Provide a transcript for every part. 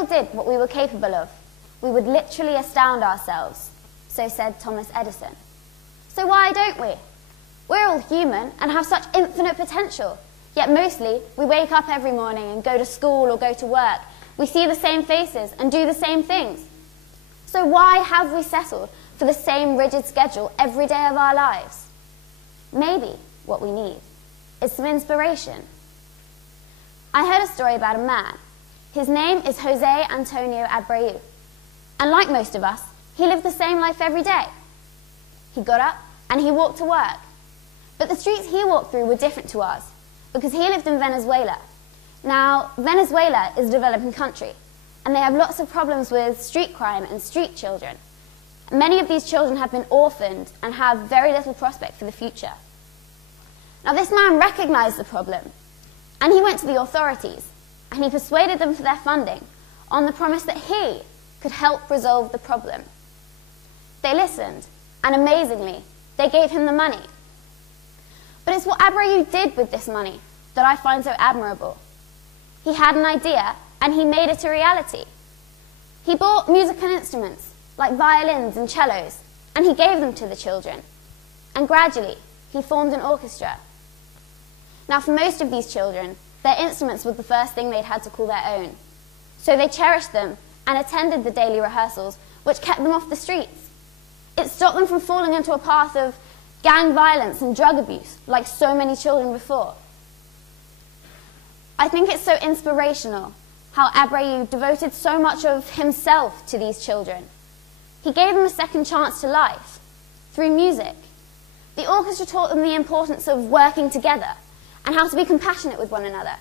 all did what we were capable of, we would literally astound ourselves, so said Thomas Edison. So why don't we? We're all human and have such infinite potential, yet mostly we wake up every morning and go to school or go to work. We see the same faces and do the same things. So why have we settled for the same rigid schedule every day of our lives? Maybe what we need is some inspiration. I heard a story about a man. His name is Jose Antonio Abreu. And like most of us, he lived the same life every day. He got up and he walked to work. But the streets he walked through were different to ours, because he lived in Venezuela. Now, Venezuela is a developing country, and they have lots of problems with street crime and street children. Many of these children have been orphaned and have very little prospect for the future. Now, this man recognized the problem, and he went to the authorities, and he persuaded them for their funding on the promise that he could help resolve the problem. They listened, and amazingly, they gave him the money. But it's what Abreu did with this money that I find so admirable. He had an idea, and he made it a reality. He bought musical instruments, like violins and cellos, and he gave them to the children. And gradually, he formed an orchestra. Now, for most of these children, their instruments were the first thing they'd had to call their own. So they cherished them and attended the daily rehearsals, which kept them off the streets. It stopped them from falling into a path of gang violence and drug abuse, like so many children before. I think it's so inspirational how Abreu devoted so much of himself to these children. He gave them a second chance to life through music. The orchestra taught them the importance of working together and how to be compassionate with one another.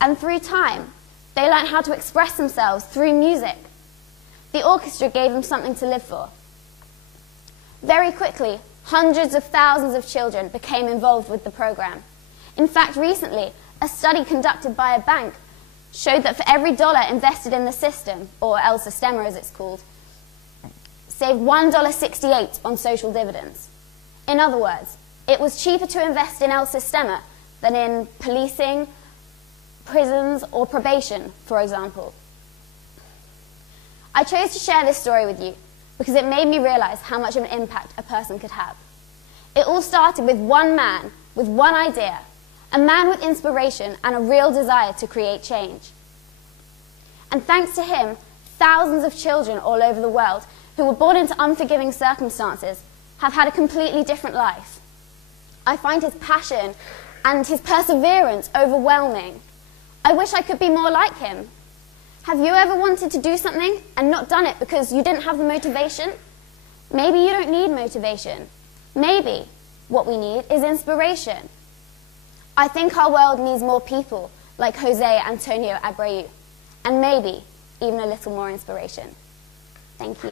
And through time, they learned how to express themselves through music. The orchestra gave them something to live for. Very quickly, hundreds of thousands of children became involved with the program. In fact, recently, a study conducted by a bank showed that for every dollar invested in the system, or El Sistema as it's called, saved $1.68 on social dividends. In other words, it was cheaper to invest in El Sistema than in policing, prisons, or probation, for example. I chose to share this story with you because it made me realize how much of an impact a person could have. It all started with one man, with one idea, a man with inspiration and a real desire to create change. And thanks to him, thousands of children all over the world who were born into unforgiving circumstances have had a completely different life. I find his passion and his perseverance overwhelming. I wish I could be more like him. Have you ever wanted to do something and not done it because you didn't have the motivation? Maybe you don't need motivation. Maybe what we need is inspiration. I think our world needs more people like Jose Antonio Abreu, and maybe even a little more inspiration. Thank you.